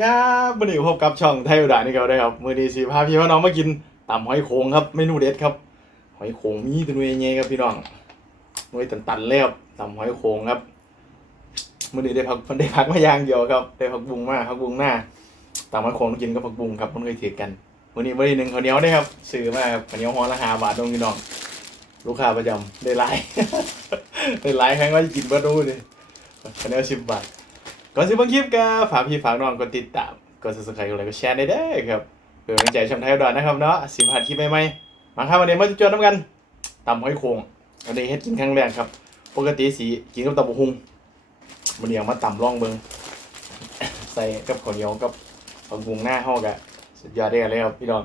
วัสดีครับวันนี้พบกับช่องไทยอุดานี่ครับได้ครับ มือดีสิพาพี่พ่อน้องมากินตำหอยโขงครับเมนูเด็ดครับ หอยโขงมีตัวเงี้ยครับพี่น้องหน่วยตันๆเลยครับตำหอยโขงครับมือนี้ได้พักมันได้พักมาอย่างเดียวครับ ได้พักบุงมากพักบุงหน้าตำหอยโขงกินกับพักบุงครับมันเคยถือกันวันนี้วันนี้หนึ่งข้าวเหนียวได้ครับซื้อมาครับข้าวเหนียวห่อละห้าบาทตรงพี่น้อง ลูกค้าประจำได้ไลน์ได้ไลน์ครั้งว่าจะกินเบอร์ดูเลยข้าวเหนียวสิบบาท ก่อนสิเบิ่งคลิปก็ฝากพี่ฝากน้องกดติดตามกด subscribe กดไลค์กดแชร์ได้เด้อครับเพื่อเป็นกำลังใจช่องไทยดรนนะครับเนาะสิผ่านคลิปใหม่ๆมาครับวันนี้มาจวนน้ำกันตำหอยโขงวันนี้เฮ็ดกินครั้งแรกครับ ปกติสีกินกับตำบักหุ่งมันเดี๋ยวมาตำร่องเบิงใส่กับข้าวเหนียวกับผักบุ้งหน้าห้อกะสุดยอดได้เลยครับพี่น้อง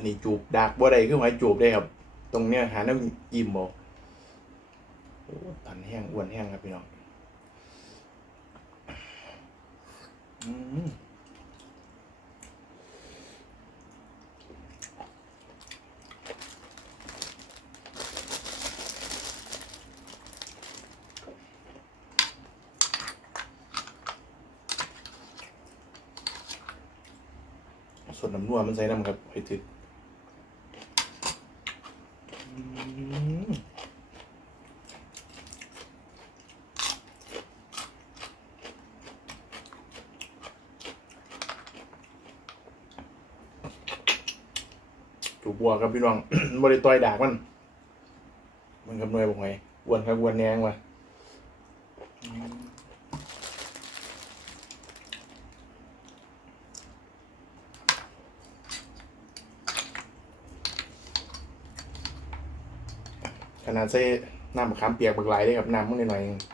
อันนี้จูบดากบ่ได้คือหอยจูบได้ครับ ตรงเนี้ยหาน้ำอิ่มบ่โอ้ตันแห้งอ้วนแห้งครับพี่น้องอืมส่วนน้ำนัวมันใส่น้ำครับไปถึก ถูกบัวครับพี่น้อง บริต่อยดากมัน มันคำนวยบอกไงอ้วนครับอ้วนแนงว่ะขนาดใส่น้ำมะขามเปียกบักไหลายเลยครับน้ำมันหน่อยๆ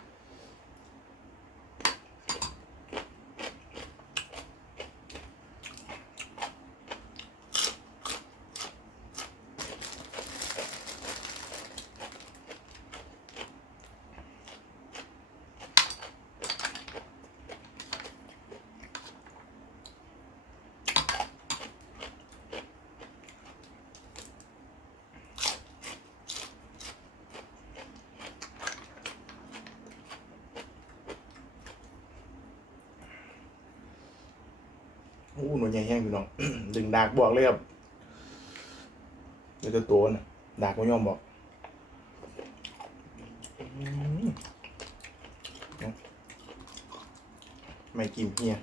โอ้หน่วยใหญ่แห้งพี่น้อง ดึงดากบอกเลยครับเดี๋ยวจะตัวนะดากไม่ยอมบอกไม่กินเฮีย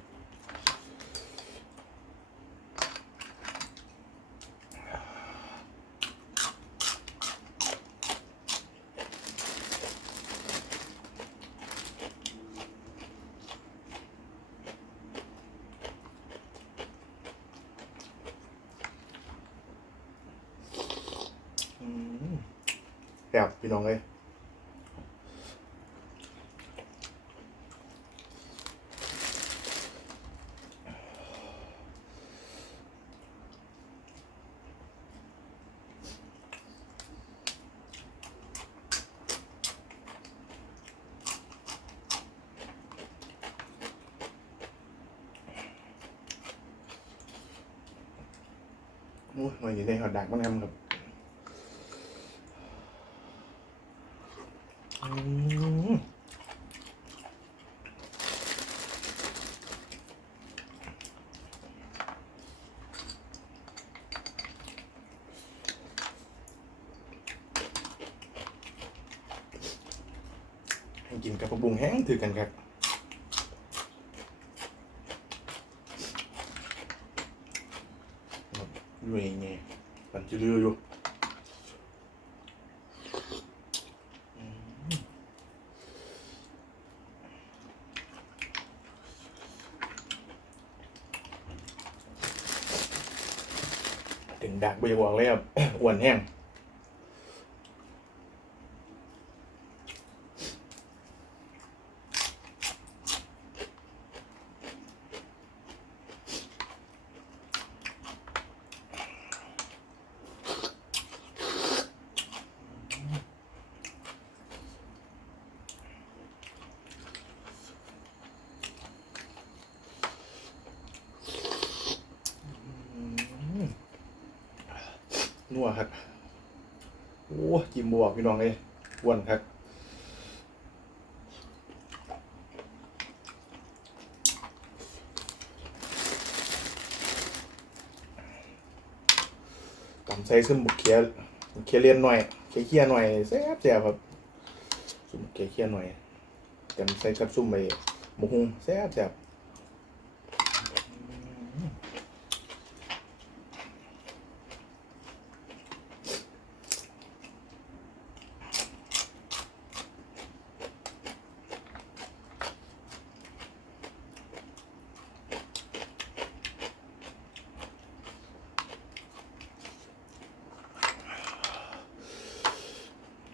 แบบพี่น้องเลยโอ้ยหน่วยนี้ได้หอดดักมันทำครับ อืมให้ กินกับผักบุ้งแห้งถือกันครับอยู่ยังไงมันจะเรืออยู่ ดักไปจะบอกเลยครับอ้วนแห้ง นัวครับโอ้จิมบวกพี่น้องเลยอ้วนครับตำใส่ซึ่งบุกเคียบุกเคียเลียนหน่อยเคียเคียหน่อยแซ่บแซ่บครับซุ่มเคียเคียหน่อยตำใส่กับซุ่มไปหมูหุงแซ่บแซ่บ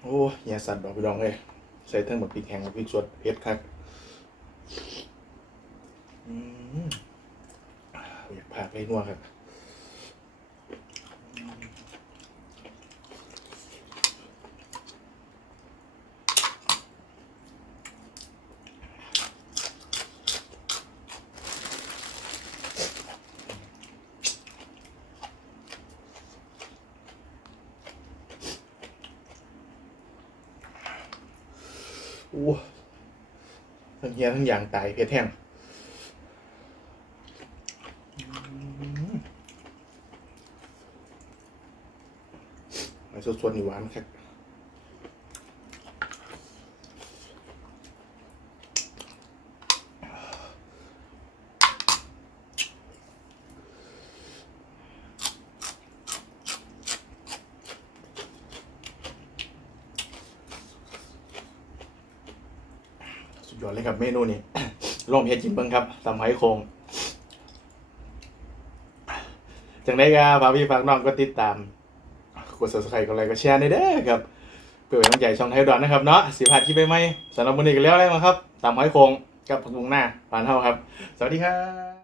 อ้ยอย่าสัตว์ดอกพี่น้องเลยใส่เทั้งหมดพริกแห้งกับพริกสดเผ็ดครับอืมอยากพาไปนัวครับ อ้ทั้งเฮียทั้งอย่างตายเผ็ดแห้งอืมไอ้สดๆนี่หวานครับ ยอดเลยครับเมนูนี้ลองเฮ็ดกินเบิ่งครับตำไหโคงจังได้ก็ฝากพี่ฝากน้องก็ติดตามกด subscribe กดไลค์กดแชร์ในเด้อครับเพื่อเป็นกำลังใจช่องไทยดอนนะครับเนาะสิพาที่ไปไหมสำหรับวันนี้ก็แล้วอะไรมาครับตำไหโคงกับผักบุ้งหน้าปานเท่าครับ สวัสดีครับ